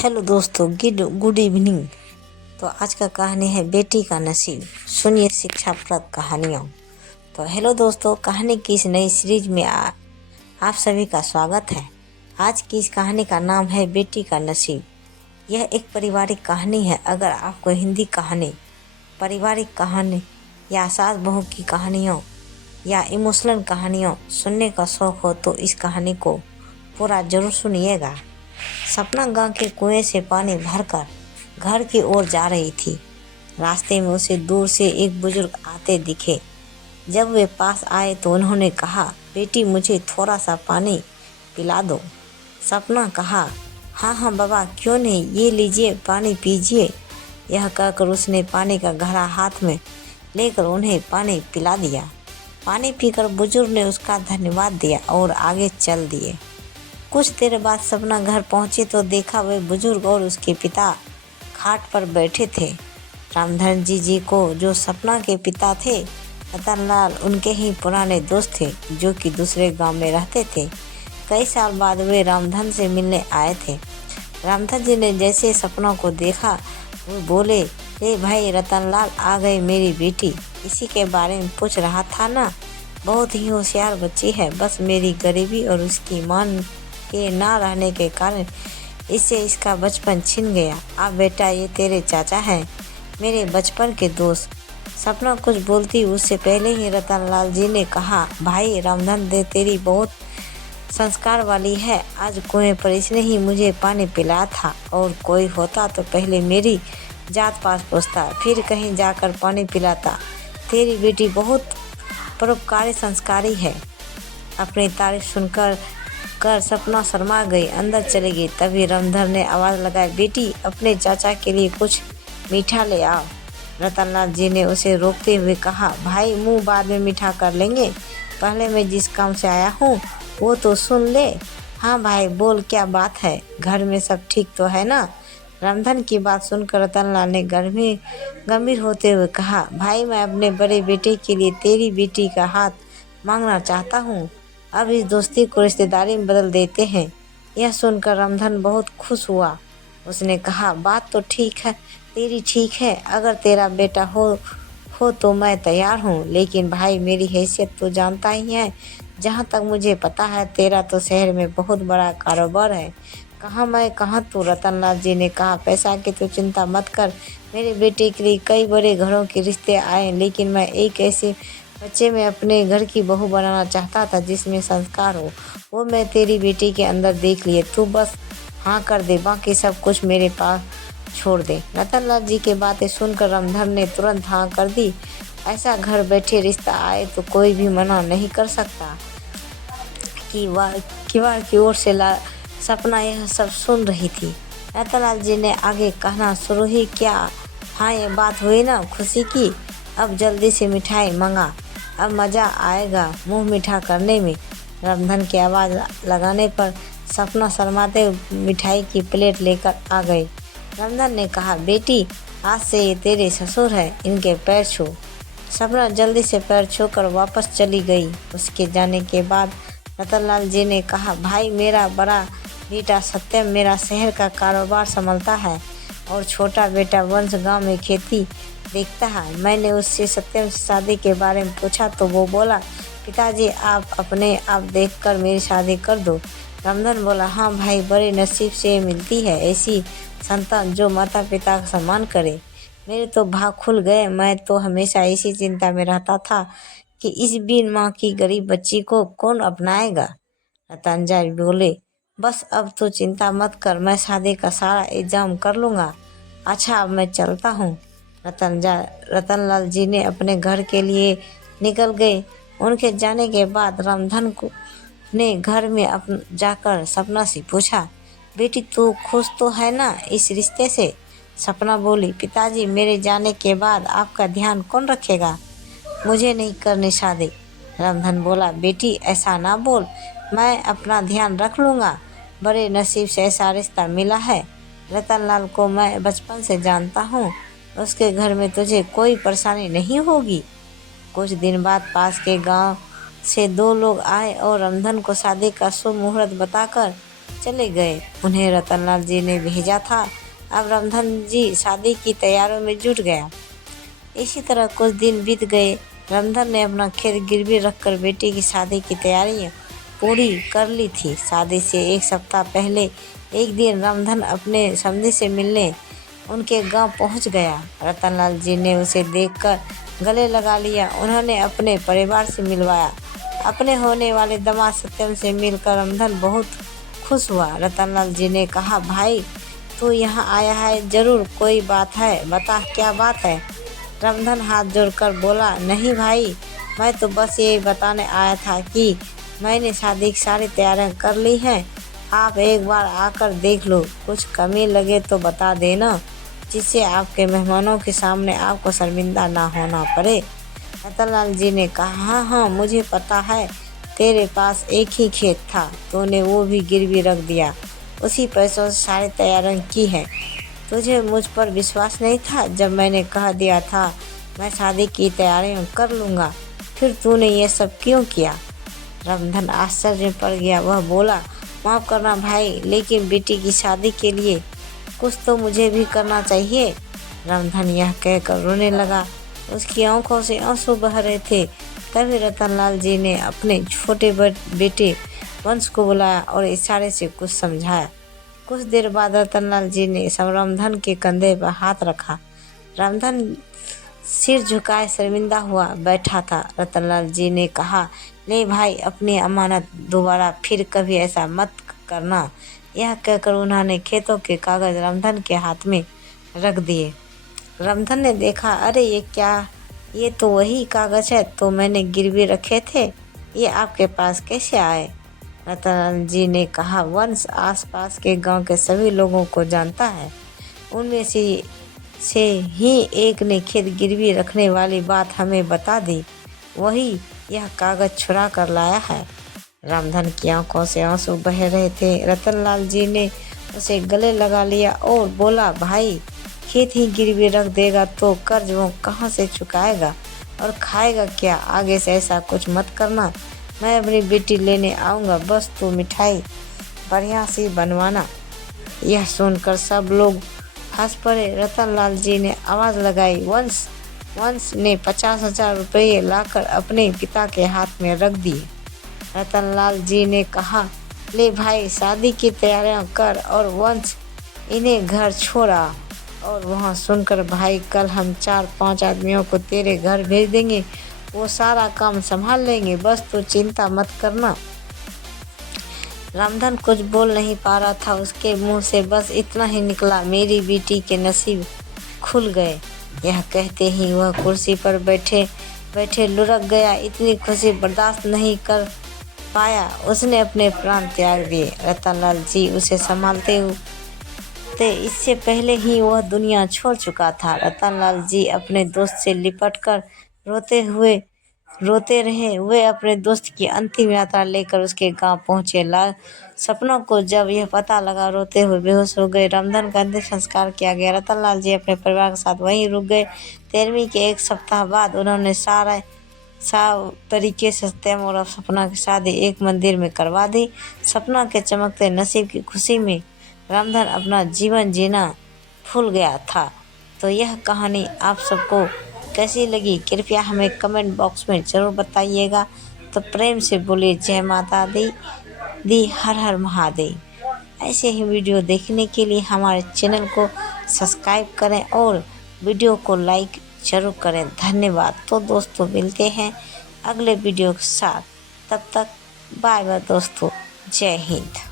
Hello दोस्तों, good evening. तो आज का कहानी है बेटी का नसीब। सुनिए शिक्षाप्रद कहानियों। तो हेलो दोस्तों, कहानी की इस नई सीरीज में आप सभी का स्वागत है। आज की इस कहानी का नाम है बेटी का नसीब। यह एक पारिवारिक कहानी है। अगर आपको हिंदी कहानी, पारिवारिक कहानी या सास बहू की कहानियों या इमोशनल कहानियों सुनने का शौक हो तो इस कहानी को पूरा जरूर सुनिएगा। सपना गांव के कुएं से पानी भरकर घर की ओर जा रही थी। रास्ते में उसे दूर से एक बुजुर्ग आते दिखे। जब वे पास आए तो उन्होंने कहा, बेटी मुझे थोड़ा सा पानी पिला दो। सपना कहा, हाँ हाँ बाबा, क्यों नहीं, ये लीजिए पानी पीजिए। यह कहकर उसने पानी का घड़ा हाथ में लेकर उन्हें पानी पिला दिया। पानी पीकर बुजुर्ग ने उसका धन्यवाद दिया और आगे चल दिए। कुछ देर बाद सपना घर पहुंची तो देखा वे बुजुर्ग और उसके पिता खाट पर बैठे थे। रामधन जी को जो सपना के पिता थे, रतनलाल उनके ही पुराने दोस्त थे जो कि दूसरे गांव में रहते थे। कई साल बाद वे रामधन से मिलने आए थे। रामधन जी ने जैसे सपना को देखा वो बोले, ए भाई रतनलाल, आ गई मेरी बेटी। इसी के बारे में पूछ रहा था ना, बहुत ही होशियार बच्ची है। बस मेरी गरीबी और उसकी मान के ना रहने के कारण इससे इसका बचपन छिन गया। अब बेटा, ये तेरे चाचा हैं, मेरे बचपन के दोस्त। सपना कुछ बोलती उससे पहले ही रतनलाल जी ने कहा, भाई रामधन दे तेरी बहुत संस्कार वाली है। आज कुएं पर इसने ही मुझे पानी पिलाया था, और कोई होता तो पहले मेरी जात पात पूछता, फिर कहीं जाकर पानी पिलाता। तेरी बेटी बहुत परोपकारी संस्कारी है। अपनी तारीफ सुनकर सपना शर्मा गई, अंदर चली गई। तभी रामधन ने आवाज़ लगाई, बेटी अपने चाचा के लिए कुछ मीठा ले आओ। रतनलाल जी ने उसे रोकते हुए कहा, भाई मुंह बाद में मीठा कर लेंगे, पहले मैं जिस काम से आया हूँ वो तो सुन ले। हाँ भाई बोल, क्या बात है, घर में सब ठीक तो है ना? रामधन की बात सुनकर रतनलाल ने गंभीर होते हुए कहा, भाई मैं अपने बड़े बेटे के लिए तेरी बेटी का हाथ मांगना चाहता हूँ। अब इस दोस्ती को रिश्तेदारी में बदल देते हैं। यह सुनकर रामधन बहुत खुश हुआ। उसने कहा, बात तो ठीक है, तेरी ठीक है। अगर तेरा बेटा हो तो मैं तैयार हूँ, लेकिन भाई मेरी हैसियत तो जानता ही है। जहाँ तक मुझे पता है तेरा तो शहर में बहुत बड़ा कारोबार है। कहाँ मैं कहाँ तू। रतनलाल जी ने कहा, पैसा की तो चिंता मत कर, मेरे बेटे के लिए कई बड़े घरों के रिश्ते आए, लेकिन मैं एक ऐसे बच्चे में अपने घर की बहू बनाना चाहता था जिसमें संस्कार हो। वो मैं तेरी बेटी के अंदर देख लिए। तू बस हाँ कर दे, बाकी सब कुछ मेरे पास छोड़ दे। रतनलाल जी की बातें सुनकर रामधन ने तुरंत हाँ कर दी। ऐसा घर बैठे रिश्ता आए तो कोई भी मना नहीं कर सकता। किवाड़ की ओर से सपना यह सब सुन रही थी। रतनलाल जी ने आगे कहना शुरू ही किया, हाँ ये बात हुई ना खुशी की, अब जल्दी से मिठाई मंगा, अब मज़ा आएगा मुंह मीठा करने में। रामधन की आवाज़ लगाने पर सपना शर्माते मिठाई की प्लेट लेकर आ गई। रामधन ने कहा, बेटी आज से ये तेरे ससुर है, इनके पैर छू। सपना जल्दी से पैर छूकर वापस चली गई। उसके जाने के बाद रतनलाल जी ने कहा, भाई मेरा बड़ा बेटा सत्यम मेरा शहर का कारोबार संभालता है और छोटा बेटा वंश गांव में खेती देखता है। मैंने उससे सत्यम से शादी के बारे में पूछा तो वो बोला, पिताजी आप अपने आप देखकर मेरी शादी कर दो। रामधन बोला, हाँ भाई, बड़े नसीब से मिलती है ऐसी संतान जो माता पिता का सम्मान करे। मेरे तो भाग खुल गए। मैं तो हमेशा इसी चिंता में रहता था कि इस बिन माँ की गरीब बच्ची को कौन अपनाएगा। रतनलाल बोले, बस अब तो चिंता मत कर, मैं शादी का सारा इंतजाम कर लूँगा। अच्छा अब मैं चलता हूँ। रतनलाल जी ने अपने घर के लिए निकल गए। उनके जाने के बाद रामधन को ने घर में जाकर सपना से पूछा, बेटी तू खुश तो है ना इस रिश्ते से? सपना बोली, पिताजी मेरे जाने के बाद आपका ध्यान कौन रखेगा, मुझे नहीं करनी शादी। रामधन बोला, बेटी ऐसा ना बोल, मैं अपना ध्यान रख लूँगा। बड़े नसीब से ऐसा रिश्ता मिला है। रतनलाल को मैं बचपन से जानता हूँ, उसके घर में तुझे कोई परेशानी नहीं होगी। कुछ दिन बाद पास के गांव से दो लोग आए और रामधन को शादी का शुभ मुहूर्त बताकर चले गए। उन्हें रतनलाल जी ने भेजा था। अब रामधन जी शादी की तैयारियों में जुट गया। इसी तरह कुछ दिन बीत गए। रामधन ने अपना खेत गिरवी रखकर बेटी की शादी की तैयारियां पूरी कर ली थी। शादी से एक सप्ताह पहले एक दिन रामधन अपने समधी से मिलने उनके गांव पहुंच गया। रतनलाल जी ने उसे देखकर गले लगा लिया। उन्होंने अपने परिवार से मिलवाया। अपने होने वाले दामाद सत्यम से मिलकर रामधन बहुत खुश हुआ। रतनलाल जी ने कहा, भाई तू यहाँ आया है, जरूर कोई बात है, बता क्या बात है। रामधन हाथ जोड़कर बोला, नहीं भाई, मैं तो बस ये बताने आया था कि मैंने शादी की सारी तैयारियां कर ली हैं। आप एक बार आकर देख लो, कुछ कमी लगे तो बता देना, जिससे आपके मेहमानों के सामने आपको शर्मिंदा ना होना पड़े। रतनलाल जी ने कहा, हाँ हाँ मुझे पता है, तेरे पास एक ही खेत था, तूने वो भी गिरवी रख दिया, उसी पैसों से सारी तैयारियां की है। तुझे मुझ पर विश्वास नहीं था जब मैंने कह दिया था मैं शादी की तैयारियां कर लूँगा, फिर तूने ये सब क्यों किया। रामधन आश्चर्य में पड़ गया। वह बोला, माफ़ करना भाई, लेकिन बेटी की शादी के लिए कुछ तो मुझे भी करना चाहिए। रामधन यह कहकर रोने लगा। उसकी आंखों से आंसू बह रहे थे। तभी रतनलाल जी ने अपने छोटे बेटे वंश को बुलाया और इशारे से कुछ समझाया। कुछ देर बाद रतनलाल जी ने रामधन के कंधे पर हाथ रखा। रामधन सिर झुकाए शर्मिंदा हुआ बैठा था। रतनलाल जी ने कहा, ले भाई, अपनी अमानत दोबारा फिर कभी ऐसा मत करना। यह कहकर उन्होंने खेतों के कागज रामधन के हाथ में रख दिए। रामधन ने देखा, अरे ये क्या, ये तो वही कागज है तो मैंने गिरवी रखे थे, ये आपके पास कैसे आए। रतनलाल जी ने कहा, वंश आसपास के गांव के सभी लोगों को जानता है। उनमें से ही एक ने खेत गिरवी रखने वाली बात हमें बता दी, वही यह कागज छुरा कर लाया है। रामधन की आंखों से आंसू बह रहे थे। रतनलाल जी ने उसे गले लगा लिया और बोला, भाई खेत ही गिरवी रख देगा तो कर्ज वो कहाँ से चुकाएगा और खाएगा क्या। आगे से ऐसा कुछ मत करना। मैं अपनी बेटी लेने आऊँगा, बस तू मिठाई बढ़िया सी बनवाना। यह सुनकर सब लोग हंस पड़े। रतनलाल जी ने आवाज़ लगाई, वंश ने 50,000 रुपये लाकर अपने पिता के हाथ में रख दिए। रतनलाल जी ने कहा, ले भाई, शादी की तैयारियां कर और वंश इन्हें घर छोड़ा। और वहाँ सुनकर, भाई कल हम 4-5 आदमियों को तेरे घर भेज देंगे, वो सारा काम संभाल लेंगे, बस तू चिंता मत करना। रामधन कुछ बोल नहीं पा रहा था। उसके मुंह से बस इतना ही निकला, मेरी बेटी के नसीब खुल गए। यह कहते ही वह कुर्सी पर बैठे लुढ़क गया। इतनी खुशी बर्दाश्त नहीं कर पाया, उसने अपने प्राण त्याग दिए। रतनलाल जी उसे संभालते हुए इससे पहले ही वह दुनिया छोड़ चुका था। रतनलाल जी अपने दोस्त से लिपटकर रोते रहे। वे अपने दोस्त की अंतिम यात्रा लेकर उसके गांव पहुंचे। लाल सपनों को जब यह पता लगा, रोते हुए बेहोश हो गए। रामधन का अंतिम संस्कार किया गया। रतनलाल जी अपने परिवार के साथ वहीं रुक गए। 13वीं के एक सप्ताह बाद उन्होंने साफ तरीके से सत्यम और सपना की शादी एक मंदिर में करवा दी। सपना के चमकते नसीब की खुशी में रामधन अपना जीवन जीना भूल गया था। तो यह कहानी आप सबको कैसी लगी, कृपया हमें कमेंट बॉक्स में ज़रूर बताइएगा। तो प्रेम से बोलिए, जय माता दी, हर हर महादेव। ऐसे ही वीडियो देखने के लिए हमारे चैनल को सब्सक्राइब करें और वीडियो को लाइक ज़रूर करें। धन्यवाद। तो दोस्तों, मिलते हैं अगले वीडियो के साथ। तब तक बाय बाय दोस्तों, जय हिंद।